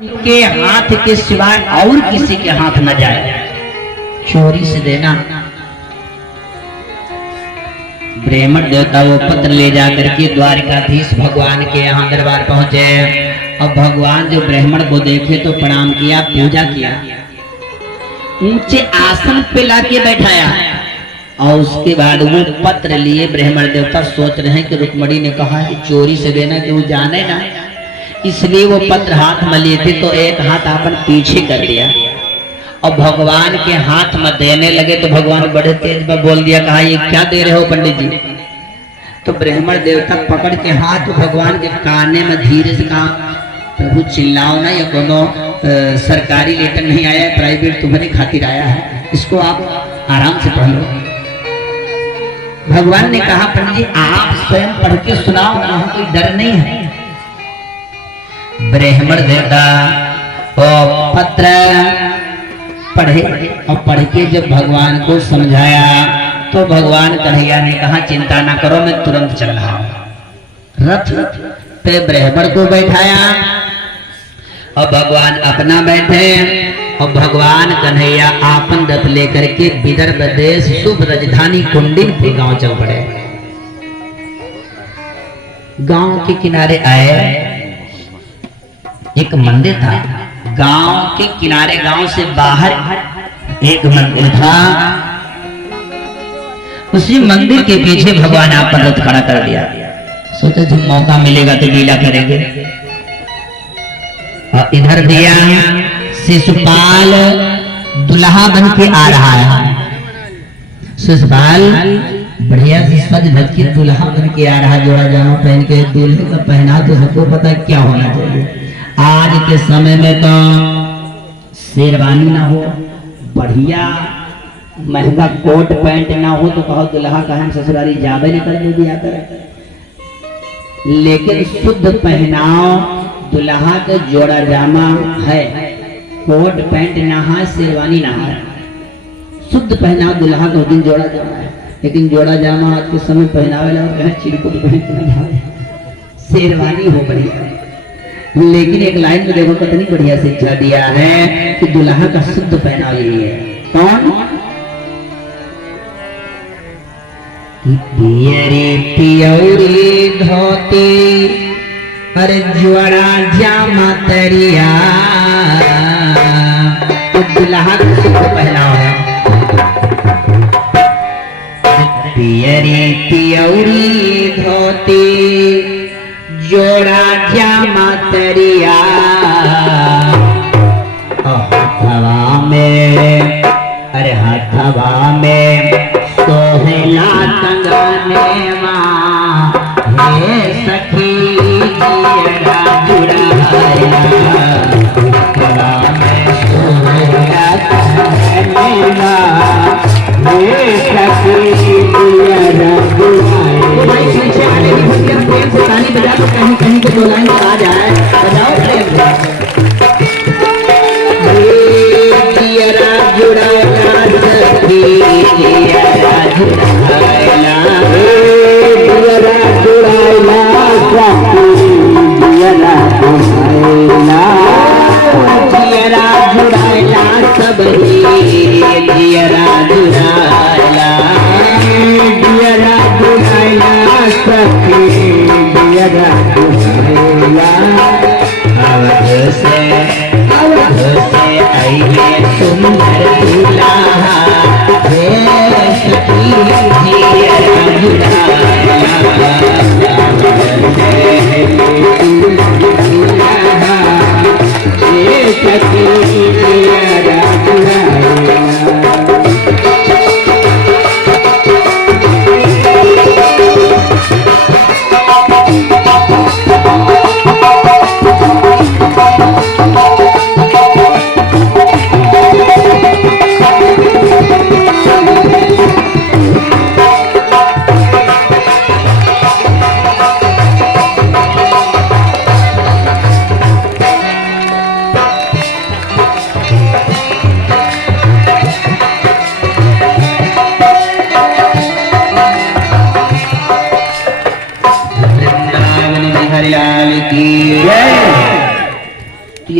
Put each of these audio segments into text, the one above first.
के हाथ के सिवाय और किसी के हाथ न जाए, चोरी से देना। ब्राह्मण देवता वो पत्र ले जाकर के द्वारिकाधीश भगवान के यहाँ दरबार पहुंचे। अब भगवान जो ब्राह्मण को देखे तो प्रणाम किया, पूजा किया, ऊंचे आसन पे लाके बैठाया और उसके बाद वो पत्र लिए। ब्राह्मण देवता सोच रहे हैं कि रुक्मणी ने कहा कि चोरी से देना, कि वो जाने ना, इसलिए वो पत्र हाथ में लिए थे तो एक हाथ अपन पीछे कर दिया और भगवान के हाथ में देने लगे तो भगवान बड़े तेज में बोल दिया, कहा ये क्या दे रहे हो पंडित जी। तो ब्राह्मण देवता पकड़ के हाथ भगवान के काने में धीरे से कहा, प्रभु चिल्लाओ ना, ये कोनो सरकारी लेटर नहीं आया है, प्राइवेट तुम्हारे खातिर आया है, इसको आप आराम से पढ़ लो। भगवान ने कहा, पंडित जी आप स्वयं पढ़ के सुनाओ ना, कोई डर नहीं है। ब्राह्मण देवता वो पत्र पढ़े और पढ़ के जब भगवान को समझाया तो भगवान कन्हैया ने कहा, चिंता ना करो, मैं तुरंत चल रहा हूं। रथ पे ब्राह्मण को बैठाया और भगवान अपना बैठे और भगवान कन्हैया आपन रथ लेकर के विदर्भ देश शुभ राजधानी कुंडिनपुर गांव चल पड़े। गांव के किनारे आए, एक मंदिर था गांव के किनारे, गांव से बाहर एक मंदिर था। उसी मंदिर के पीछे भगवान आपन रथ खड़ा कर दिया। सोचा जब मौका मिलेगा तो लीला करेंगे। और इधर दिया शिशुपाल दुल्हा बन के आ रहा है। शिशुपाल बढ़िया से सज धज के दुल्हा बन के आ रहा, जोड़ा जामा पहन के। दूल्हे का पहना तो सबको पता क्या होना चाहिए। आज के समय में तो शेरवानी ना हो, बढ़िया महंगा कोट पैंट ना हो तो कहो दुल्हा का हम ससुरारी जावे नहीं कर दिया करे। लेकिन शुद्ध पहनाव दुल्हा का जोड़ा जामा है, कोट पैंट ना है, शेरवानी ना है। शुद्ध पहनाव दुल्हा का दिन जोड़ा जामा है। लेकिन जोड़ा जामा आज के समय पहनावे लगा चिरकुट पहन, शेरवानी हो बढ़िया। लेकिन एक लाइन में देखो कितनी बढ़िया शिक्षा दिया है कि दुल्हा का शुद्ध पहनाव यही है। कौन? पियरी पियौरी धोती अरे जोड़ा जामा तरिया, तो दुल्हा का शुद्ध पहनाव है। पियरी पियौरी धोती जोड़ा जामा तरिया, हवा में अरे हवा में सोहेला तंगाने माँ, हे सखी जियरा जुड़ाया, हवा में सोहेला तंगाने माँ, हे सखी जियरा जुड़ाया। ताली बजा तो कहीं कहीं के दो लाइन आ जाए, बजाओ जियरा जुड़ाया सखी जियरा जुड़ाया, जियरा जुड़ाया सखी जियरा जुड़ाया, जियरा जुड़ाया सब जियरा जुड़ाया, जियरा जुड़ाया सखी जियरा जुड़ाया। अवध से आइए सुंदर दूल्हा, हे सखी जियरा जुड़ाया, हे सखी जियरा जुड़ाया।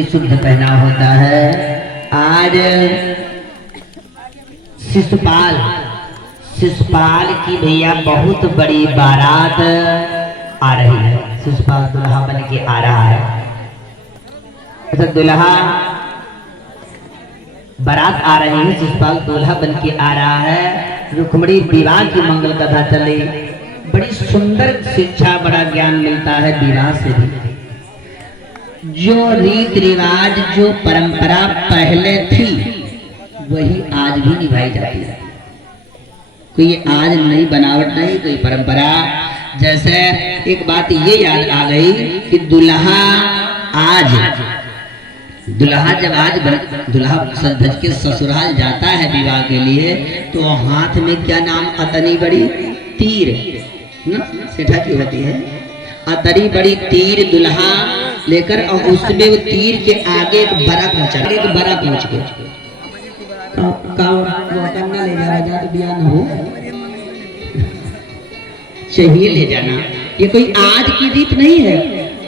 शुद्ध पहना होता है। आज शिशुपाल की भैया बहुत बड़ी बारात आ रही है। शिशुपाल दुल्हा बन के आ रहा है। अच्छा, दुल्हा बारात आ रही है, शिशुपाल दूल्हा बन के आ रहा है। रुक्मिणी विवाह की मंगल कथा चली। बड़ी सुंदर शिक्षा, बड़ा ज्ञान मिलता है विवाह से भी। जो रीत रिवाज, जो परंपरा पहले थी वही आज भी निभाई जाती है। कोई आज नई बनावट नहीं, कोई परंपरा। जैसे एक बात ये याद आ गई कि दुल्हा जब दुल्हा सज धज के ससुराल जाता है विवाह के लिए, तो हाथ में क्या नाम, अतनी बड़ी तीर सेठा की होती है, अतरी बड़ी तीर दुल्हा लेकर, और उसमें वो तीर के आगे एक बरा पहुंचा, एक बरा पहुंच के ले जा तो बिया न हो, चाहिए ले जाना। ये कोई आज की रीत नहीं है,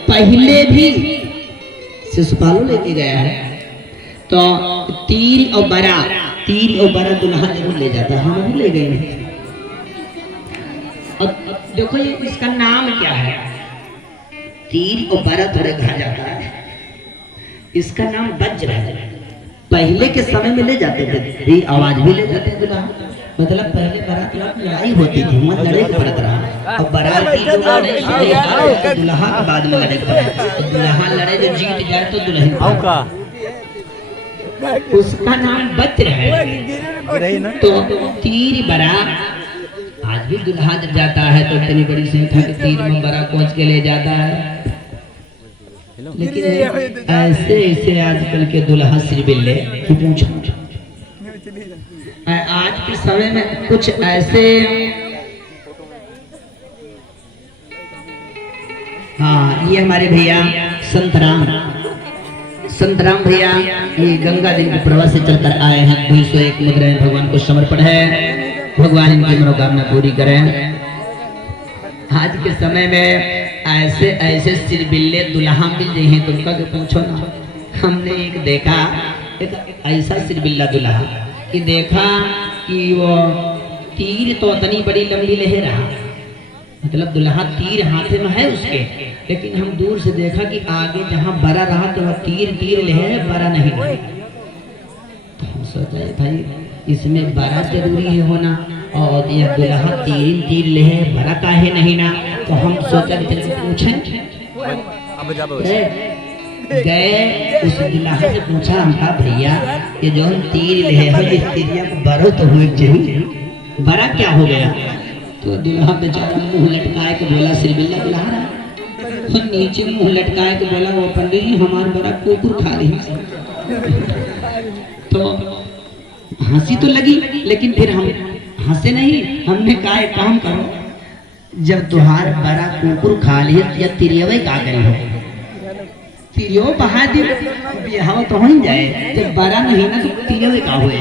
पहले भी शिशुपाल लेके गया है। तो तीर और बरा दुल्हा जरूर ले जाता है, हम भी ले गए। और देखो ये इसका नाम क्या है, तीर और बरा थोड़े घा जाता है, इसका नाम वज्र है। पहले के समय में ले जाते थे, आवाज भी ले जाते थे दुल्हा। मतलब पहले बारात लड़ाई होती थी, वहाँ लड़ाई पड़ता रहा। और बारात की दुल्हा के बाद में लड़ाई पड़ा, दुल्हा लड़े जो जीत जाए तो दुल्हन, उसका नाम वज्र है। तो तीर बरा आज भी दुल्हा जब जाता है तो इतनी बड़ी संख्या के तीर में बरा पहुंच के ले जाता है। लेकिन ऐसे आजकल के दुल्हा सिरबिल्ले की पूछो। आज के समय में कुछ ऐसे, हाँ ये हमारे भैया संतराम भैया, ये गंगा जी की प्रवास से चलकर आए हैं। 201 लग रहे हैं, भगवान को समर्पण है, भगवान इनकी मनोकामना पूरी करें। आज के समय में ऐसे सिरबिल्ले दुल्हा मिल रहे हैं, तुमका तो पूछो ना। हमने एक देखा, एक ऐसा सिरबिल्ला दुल्हा कि देखा कि वो तीर तो इतनी बड़ी लंबी ले रहा, मतलब दुल्हा तीर हाथ में है उसके, लेकिन हम दूर से देखा कि आगे जहाँ बरा रहा तो वह तीर ले है, बरा नहीं। तो हम सोचा भाई इसमें बरा जरूरी है होना, और यह दुल्हा तीर ले है, बरा काहे नहीं ना। तो हम सोचा पूछें, गए उस दुल्हा से पूछा, हम कहा भैया ये जो तीर ले है, ये तीरिया बरो तो हुए चाहिए, बरा क्या हो गया। तो दुल्हा बेचारा मुंह लटकाए के बोला, सिरबिल्ला बुला रहा, और नीचे मुंह लटकाए के बोला, वो पंडित जी हमारा बड़ा कुकुर खा रही। तो हंसी तो लगी, लेकिन फिर हम हंसे नहीं। हमने कहा एक काम करो, जब तुहार बड़ा कुकुर खा लिए या तिरियवे का करी हो, तिरियो बहा दे, बिहाव तो हो जाए, जब बड़ा नहीं ना तो तिरियवे का हुए।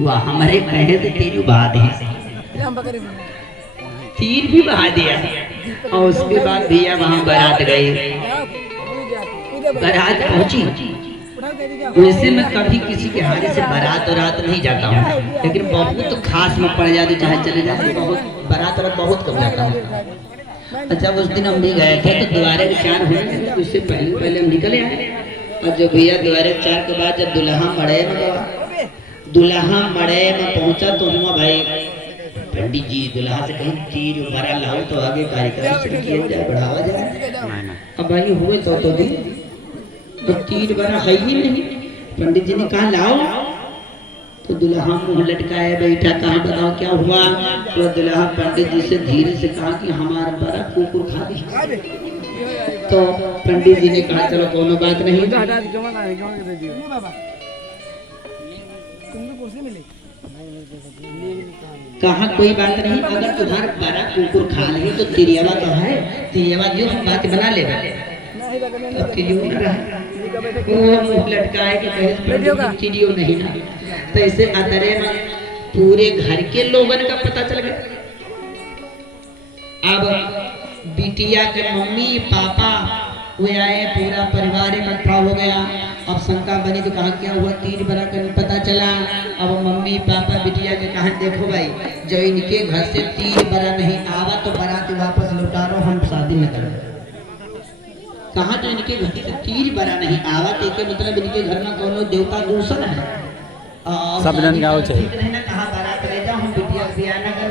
वह हमारे कहे तो तीर बहा दे, तीर भी बहा दिया। और उसके बाद भैया वहाँ बारात गई, बारात पहुंची। वैसे मैं कभी किसी के हारे से बारात और रात नहीं जाता हूँ, लेकिन बहुत खास में पड़ जाते चाहे चले जाते, बहुत बारात और बहुत कम जाता हूँ। अच्छा, उस दिन हम भी गए थे तो द्वारे के 4 हुए, उससे पहले हम निकले आए। और जो भैया द्वारे 4 के बाद जब दुल्हा मड़े में पहुंचा तो हुआ भाई पंडित जी दुल्हा से कहीं तीर बरा लाओ तो आगे कार्यक्रम शुरू किया जाए, बढ़ावा जाए। अब भाई हुए तो दिन तो तीर बरा है ही नहीं। पंडित जी ने कहा लाओ, तो दुल्हा मुंह लटकाए बैठा, कहा बताओ क्या हुआ। तो दुल्हा पंडित जी से धीरे से कहा कि हमारा बड़ा कुकुर खा दी। तो पंडित जी ने कहा चलो कोनो बात नहीं, कहा कोई बात नहीं, अगर तुम्हारा बड़ा कुकुर खा ले तो तिरियावा तो है, तिरियावा जो हम बात बना ले, तो तिरियो न रहा, वो मुंह लटकाए कि तिरियो नहीं ना। तो ऐसे अतरे में पूरे घर के लोगन का पता चल गया। अब बिटिया के मम्मी पापा वे आए, पूरा परिवार इकट्ठा हो गया। अब शंका बनी तो कहा क्या हुआ, 3 बरा का पता चला। अब मम्मी पापा बिटिया ने कहा देखो भाई, जो इनके घर से 3 बरा नहीं आवा तो बारात वापस लौटा रो, हम शादी न करें। कहा तो इनके घर से 3 बरा नहीं आवा तो इसके मतलब इनके घर में कौन देवता दूसर है। सब जन गाँव चाहिए। कहा बारात ले जाओ, हम बिटिया बिया न कर।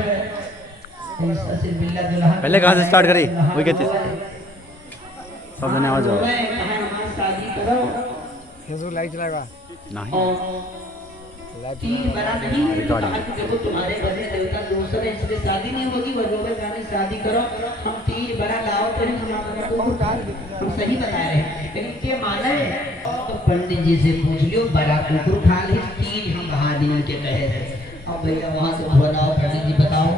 पहले कहाँ से स्टार्ट करी वही कहते सब जने आ जाओ। शादी करो लाइट चलाएगा नहीं 3 बरा नहीं, देखो तुम्हारे घर में देवता दूसरे है, इसलिए शादी नहीं होगी। वो जाने शादी करो, हम 3 बरा लाओ तो हम सही बता रहे हैं। लेकिन के माने तो पंडित जी से पूछ लियो, बरा कुकुर खा ली 3 हम बहा दिन के कहे थे। अब भैया वहाँ से बोलाओ, पंडित जी बताओ,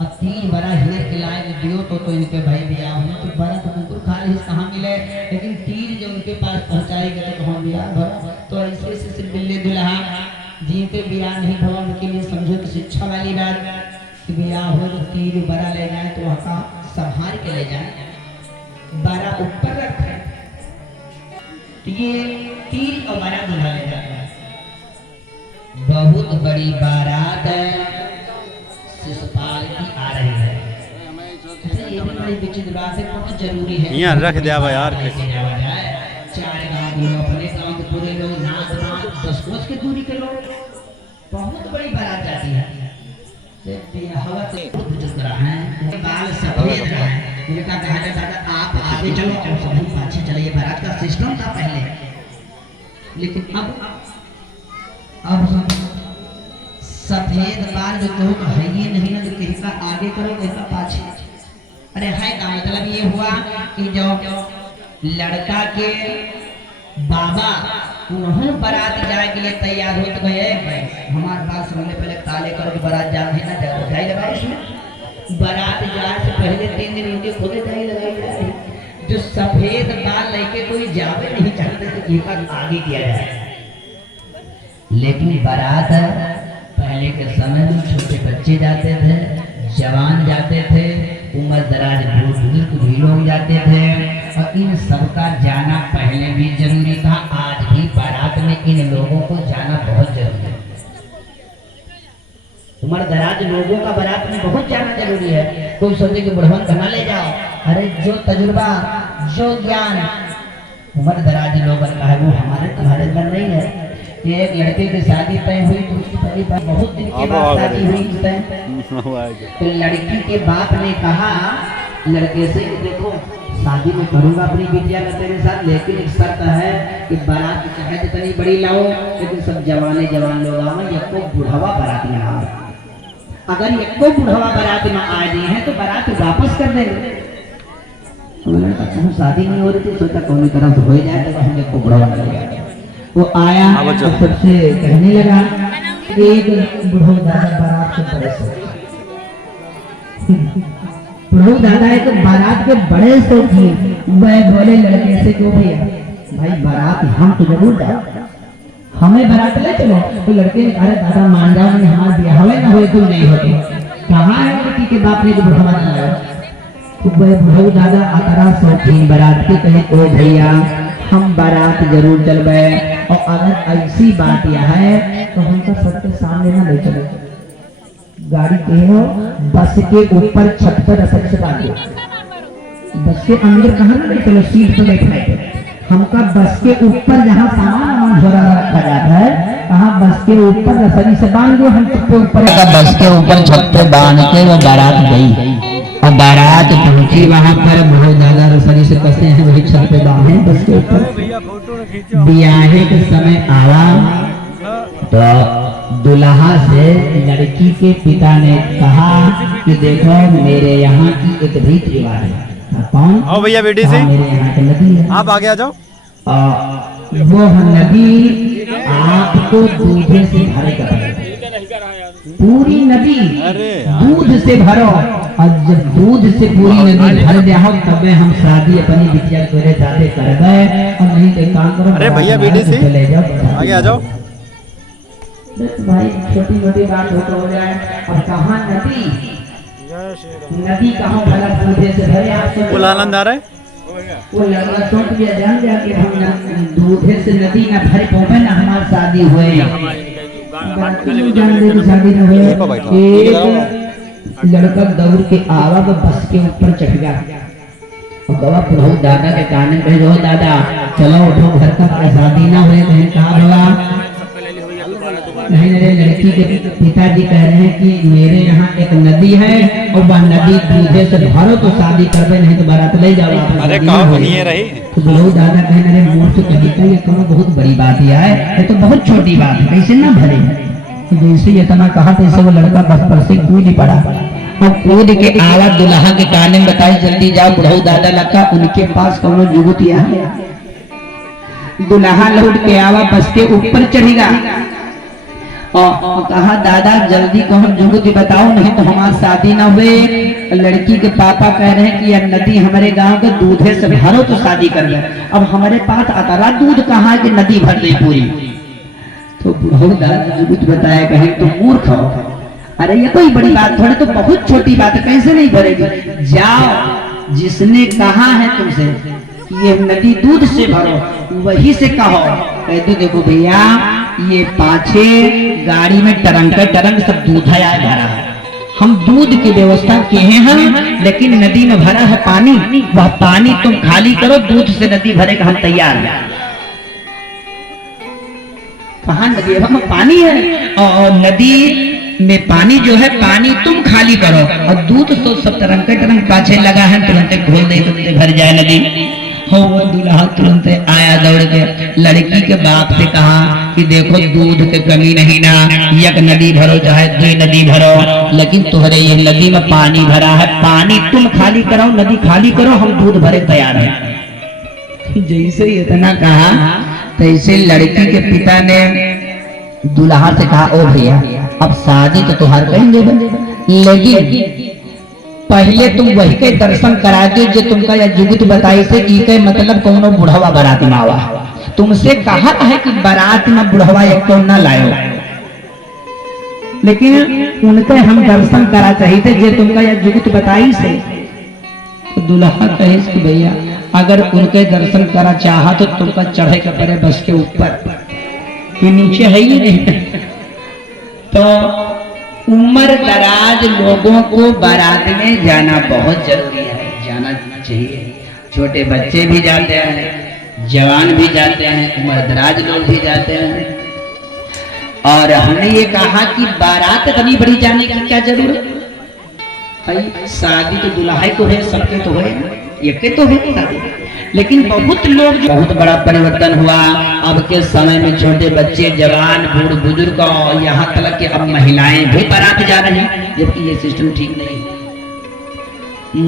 अब 3 बरा हीरे के लायक दियो तो इनके भाई बिया हुए तो बरा तो कुकुर खा ली कहाँ मिले। लेकिन 3 जो उनके पास पहुँचाई गए तो कहाँ बिया भरा। तो ऐसे सिर्फ बिल्ले दुल्हा जीते बिया नहीं भरा, उनके लिए समझो कि शिक्षा वाली बात कि बिया हो तो 3 बरा ले जाए तो वहाँ संभाल के ले जाए, बरा ऊपर रखे तो ये 3 और बरा दुल्हा ले जाए। बहुत बड़ी बारात शिशुपाल की आ रही है। ये भी बड़ी विचित्र बात है, बहुत जरूरी है। यहाँ रख दिया भाई यार, 4 गाँव लोग, अपने गाँव के पूरे लोग, नाच 10 कोस की दूरी के लोग, बहुत बड़ी बारात जाती है। हवा से बुजुर्ग रहा है, बाल सफेद है, उनका कहा दादा आप आगे चलो और सभी पाछे चलिए। बारात का सिस्टम था पहले, लेकिन अब सफेद बाल जो लोग है ये नहीं ना, तो किसका आगे करो किसका पाछे। अरे है का मतलब ये हुआ कि जो लड़का के बाबा उन्होंने बारात जाए के लिए तैयार हो तो गए, हमारे पास होने पहले ताले करो कि बारात जाने ना जाए लगा उसमें। बारात जाए से पहले 3 दिन उनके खुदे जाए लगाई। जो सफेद बाल लेके कोई जावे नहीं चाहते तो ये बात आगे किया जाए। लेकिन बारात पहले के समय में छोटे बच्चे जाते थे, जवान जाते थे, उम्र दराज बुजुर्ग भी लोग जाते थे, और इन सबका जाना पहले भी जरूरी था। आज भी बारात में इन लोगों को जाना बहुत जरूरी है। उम्र दराज लोगों का बारात में बहुत जाना जरूरी है। कोई सोचे कि बुढ़वन कहाँ ले जाओ, अरे जो तजुर्बा जो ज्ञान उम्र दराज लोगों का है वो हमारे तुम्हारे अंदर नहीं है। एक लड़के की शादी तय हुई तो उसकी पहली बार बहुत दिन के बाद शादी हुई तो लड़की के बाप ने कहा लड़के से कि देखो शादी में करूंगा अपनी बिटिया का तेरे साथ, लेकिन एक शर्त है कि बारात चाहे जितनी बड़ी लाओ लेकिन सब जवान लोग आओ, एको बुढ़ावा बारात में आओ। अगर एको बुढ़ावा बारात में आ गए हैं तो बारात वापस कर देंगे। शादी नहीं हो रही थी, सोचा कौन तरफ हो जाए तो हम एको बुढ़ावा लगेगा। वो आया और सबसे कहने लगा, एक बुढ़ो दादा बारात के बड़े से बुढ़ो दादा एक बारात के बड़े शौकीन। वह बोले लड़के से क्यों भैया भाई बारात हम तो जरूर जाओ, हमें बारात ले चलो। तो लड़के ने कहा दादा मान जाओ, हमारे ब्याह हुए ना हुए तुम नहीं होते। कहाँ है लड़की के बाप ने तो बुढ़वा लाया। तो वह बुढ़ो दादा अतरा शौकीन बारात के कहे ओ भैया हम बारात जरूर चल गए, और अगर ऐसी बात यह है तो हम तो सबके सामने ना ले चलो, गाड़ी के हो बस के ऊपर छत पर रसक से बांधो, बस के अंदर कहाँ ना ले चलो, सीट पर बैठाए। हमका बस के ऊपर जहाँ सामान झोरा रखा जाता है कहाँ बस के ऊपर रसरी से बांध दो। हम सबके ऊपर बस के ऊपर छत पे बांध के वो बारात गई, और बारात पहुंची वहां पर बहुत ज्यादा रसरी से कसे हैं वही छत पे बांधे बस के ऊपर। ब्याहे के समय आया तो दुल्हा से लड़की के पिता ने कहा कि देखो मेरे यहाँ की एक रीत रिवाज है। कौन? आओ भैया बेटी से, मेरे यहाँ की नदी है, आप आगे आ जाओ। वो नदी आपको दूध से भरेगा, पूरी नदी दूध से भरो, और जब दूध से पूरी नदी भर जाओ तब हम शादी अपनी बिटिया तोरे साथे कर गए, और नहीं तो काम करो। अरे भैया बेटी से ले जाओ, आगे आ जाओ। भाई छोटी मोटी बात हो जाए, और कहाँ नदी कहाँ भला दूध से भरे। आपको फुल आनंद आ रहा है। वो लड़का सोच लिया जान गया कि हम दूधे से नदी न भर पावे ना हमारी शादी हुए शादी न हुए। एक लड़का दौड़ के आवा बस के ऊपर चढ़ गया और गवा प्रभु दादा के कान में जो दादा चलो उठो घर का शादी ना हुए कहीं कहा भला नहीं। मेरे लड़की के पिताजी कह रहे हैं कि मेरे यहाँ एक नदी है और वह नदी दूधे से भरो तो शादी करवे नहीं तो बारात ले जाओ। अरे कहाँ बनी है रही तो प्रभु दादा कह रहे मुँह तो कही का ये कहो बहुत बड़ी बात है, ये तो बहुत छोटी बात है, कैसे ना भरे। तो जैसे इतना कहा तैसे वो लड़का बस पर से कूद पड़ा और कूद के आवाज दुल्हा के कान में बताई जल्दी जाओ प्रभु दादा लगा उनके पास कौन जुगतिया है। दुल्हा लौट के आवा बस के ऊपर चढ़ेगा और कहा दादा जल्दी कहो जुगती बताओ नहीं तो हमारी शादी ना हुए। लड़की के पापा कह रहे हैं कि यह नदी हमारे गांव के दूधे से भरो तो शादी कर ले। अब हमारे पास अतरा दूध कहाँ कि नदी भर ले पूरी। तो बुढ़ऊ दादा जुगत बताया कहीं तो मूर्ख हो, अरे ये कोई बड़ी बात थोड़ी, तो बहुत छोटी बात है, कैसे नहीं भरेगी। जाओ जिसने कहा है तुमसे ये नदी दूध से भरो वही से कहो। कह दो देखो भैया ये पाछे गाड़ी में टरंग सब दूध है भरा है, हम दूध की व्यवस्था किए हैं हम, लेकिन नदी में भरा है पानी, वह पानी तुम खाली करो, दूध से नदी भरेगा हम तैयार हैं। कहाँ नदी है, हम पानी है और नदी में पानी जो है पानी तुम खाली करो और दूध तो सब टरंग पाछे लगा है, तुरंत खोल दे तुरंत भर जाए नदी। हो वो दूल्हा तुरंत आया दौड़ के लड़की के बाप से कहा कि देखो दूध के कमी नहीं ना, एक नदी भरो चाहे दो नदी भरो, लेकिन तुम्हारे ये नदी में पानी भरा है, पानी तुम खाली करो, नदी खाली करो, हम दूध भरे तैयार हैं। जैसे इतना कहा तैसे लड़की के पिता ने दूल्हा से कहा ओ भैया अब शादी तो तुहार करेंगे लेकिन पहले तुम वही के दर्शन करा दो जो तुमका या जुगत बताई से की के मतलब कोनो बुढ़वा बारात में आवा। तुमसे कहा है कि बारात में बुढ़वा एक तो न लायो, लेकिन उनके हम दर्शन करा चाहिए थे जो तुमका या जुगत बताई से। तो दूल्हा कहे कि भैया अगर उनके दर्शन करा चाहा तो तुमका चढ़े के पड़े बस के ऊपर, ये नीचे है ही नहीं। तो उम्र दराज लोगों को बारात में जाना बहुत जरूरी है, जाना चाहिए। छोटे बच्चे भी जाते हैं, जवान भी जाते हैं, उम्र दराज लोग भी जाते हैं। और हमने ये कहा कि बारात इतनी बड़ी जाने की क्या जरूरत भाई, शादी तो दुल्हा को है, सबके तो है, एक तो है शादी, लेकिन बहुत लोग जो बहुत बड़ा परिवर्तन हुआ। अब के समय में छोटे बच्चे जवान बूढ़ बुजुर्ग और यहाँ तक कि अब महिलाएं भी बारात जा रही हैं, जबकि ये सिस्टम ठीक नहीं।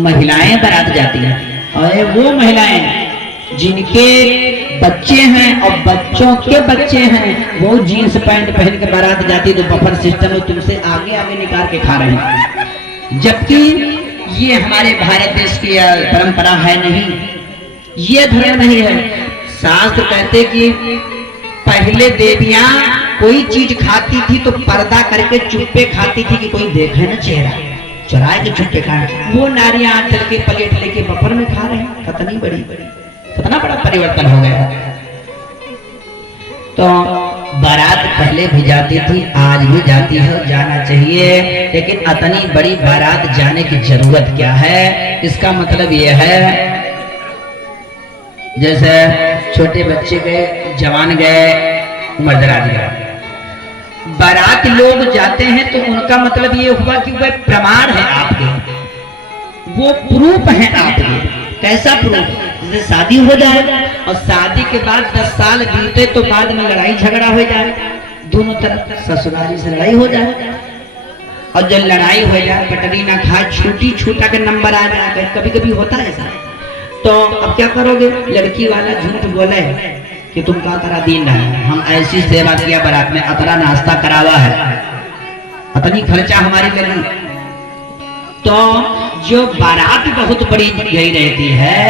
महिलाएं बारात जाती हैं और वो महिलाएं जिनके बच्चे हैं और बच्चों के बच्चे हैं वो जीन्स पैंट पहन के बारात जाती, तो बफर सिस्टम में तुमसे आगे आगे निकाल के खा रहे हैं, जबकि ये हमारे भारत देश की परंपरा है नहीं, ये धर्म नहीं है। शास्त्र कहते कि पहले देवियां कोई चीज खाती थी तो पर्दा करके चुप्पे खाती थी कि कोई देखे ना चेहरा, चुराए के चुप्पे खाए। वो नारियां चल के प्लेट लेके बफर में खा रहे हैं, कितना बड़ा परिवर्तन हो गया। तो बारात पहले भी जाती थी, आज भी जाती है, जाना चाहिए, लेकिन इतनी बड़ी बारात जाने की जरूरत क्या है। इसका मतलब यह है जैसे छोटे बच्चे गए, जवान गए, उम्र दराज गए, बारात लोग जाते हैं तो उनका मतलब ये हुआ कि वह प्रमाण है आपके, वो प्रूफ है आपके। कैसा प्रूफ? जैसे शादी हो जाए और शादी के बाद 10 साल बीते तो बाद में लड़ाई झगड़ा हो जाए, दोनों तरफ ससुराली से लड़ाई हो जाए, और जब लड़ाई हो जाए पटरी ना खाए, छूटी छूटा के नंबर आ जाए, कभी कभी होता है ऐसा। तो अब क्या करोगे? लड़की वाला झूठ बोले कि तुम का तरह दीन है, हम ऐसी सेवा किया बारात में, अतरा नाश्ता करावा है, अतनी खर्चा हमारी लगी, तो जो बारात बहुत बड़ी गई रहती है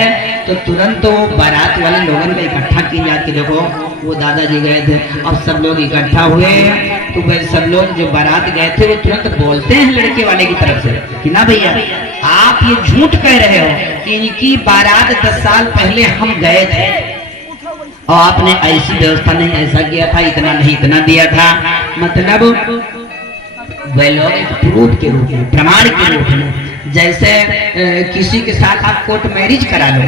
तो तुरंत वो बारात वाले लोगों को इकट्ठा की जाती। देखो वो दादाजी गए थे, अब सब लोग इकट्ठा हुए तो वह सब लोग जो बारात गए थे वो तुरंत बोलते हैं लड़के वाले की तरफ से कि ना भैया आप ये झूठ कह रहे हो कि इनकी बारात 10 साल पहले हम गए थे और आपने ऐसी व्यवस्था नहीं, ऐसा किया था, इतना नहीं, इतना दिया था। मतलब वे लोग एक प्रूफ के रूप में, प्रमाण के रूप में, जैसे किसी के साथ आप कोर्ट मैरिज करा लो,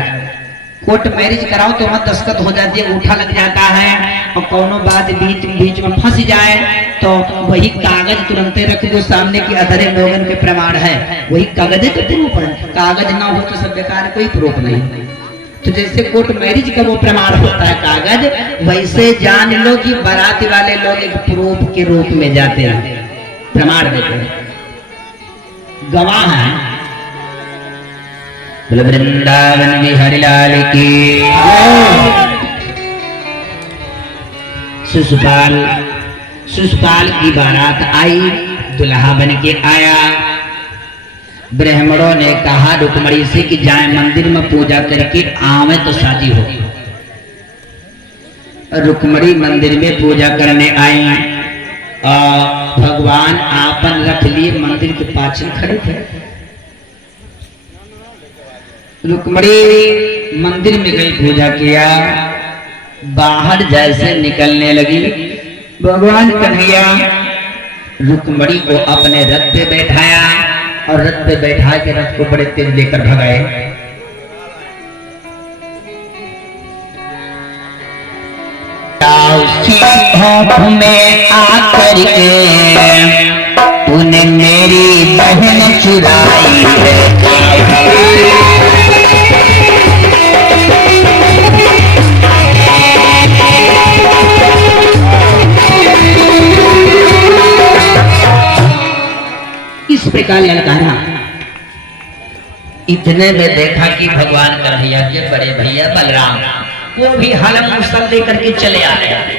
कोर्ट मैरिज कराओ तो वहाँ दस्तखत हो जाती है, अंगूठा लग जाता है और कोनो बात बीच में फंस जाए तो वही कागज तुरंत रख दो सामने की अधरे लोगन के प्रमाण है, वही कागज तो प्रूफ है। कागज ना हो तो सब बेकार, कोई प्रूफ नहीं। तो जैसे कोर्ट मैरिज का वो प्रमाण होता है कागज, वैसे जान लो कि बाराती वाले लोग एक प्रूफ के रूप में जाते हैं, प्रमाण देते हैं, गवाह हैं। वृंदावन बिहारी लाल की। शिशुपाल की बारात आई, दुल्हा बन के आया। ब्राह्मणों ने कहा रुक्मणी से कि जाए मंदिर में पूजा करके आवे तो शादी हो। रुक्मणी मंदिर में पूजा करने आई और भगवान आपन रख लिए मंदिर के पाछे खड़े थे। रुक्मणी मंदिर में गई, पूजा किया, बाहर जैसे निकलने लगी भगवान कन्हैया रुक्मणी को अपने रथ पे बैठाया और रथ पे बैठा के रथ को बड़े तेज लेकर भगाए। में आकर के तूने मेरी बहन चुराई है। इस प्रकार ललकारा। इतने में देखा कि भगवान कन्हैया के बड़े भैया बलराम वो भी हल मुसल लेकर के चले आ रहे।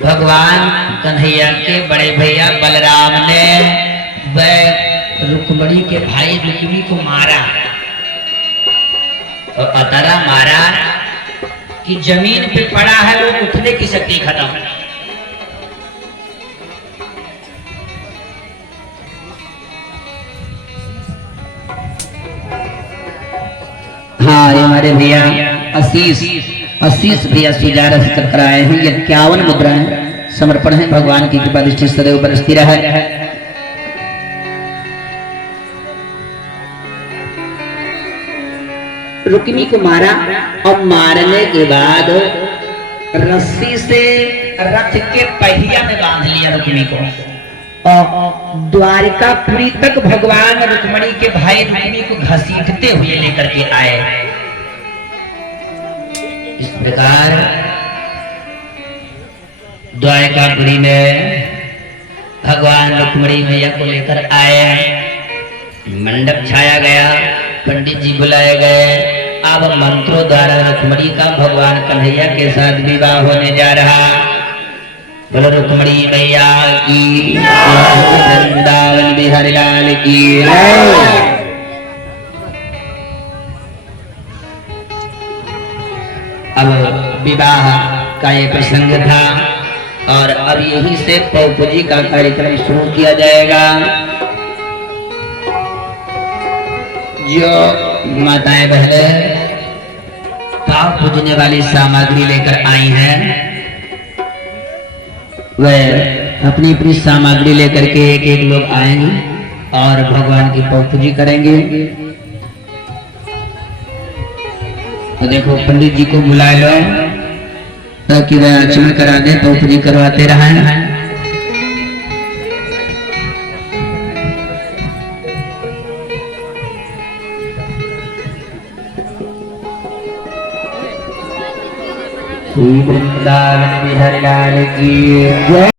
भगवान कन्हैया के बड़े भैया बलराम ने वह रुक्मणी के भाई रुक्मी को मारा और अतरा मारा कि जमीन पे पड़ा है, वो उठने की शक्ति खत्म। हाँ ये हमारे भैया आशीष भैया सुजारा से चल कर आए हैं। 51 मुद्राएं समर्पण है, भगवान की कृपा दृष्टि सदैव बरसती रहे। रुक्मी को मारा और मारने के बाद रस्सी से रथ के पहिया में बांध लिया रुक्मी को और द्वारिकापुरी तक भगवान रुक्मणी के भाई रुक्मी को घसीटते हुए लेकर के आए। इस प्रकार द्वारिकापुरी में भगवान रुक्मणी मैया को लेकर आए, मंडप छाया गया, पंडित जी बुलाए गए। अब मंत्रों द्वारा रुक्मणी का भगवान कन्हैया के साथ विवाह होने जा रहा। बोलो रुक्मणी मैया की, वृंदावन बिहारी लाल की। अब विवाह का ये प्रसंग था और अब यहीं से पौपुजी का कार्यक्रम शुरू किया जाएगा। जो माताएं बहनें पाव पूजने वाली सामग्री लेकर आई हैं, वह अपनी अपनी सामग्री लेकर के एक एक लोग आएंगे और भगवान की पाव पूजी करेंगे। तो देखो पंडित जी को बुला लो ताकि वह आचमन करा दे, पाव पूजी करवाते रहें। वृंदावन बिहारी लाल की जय।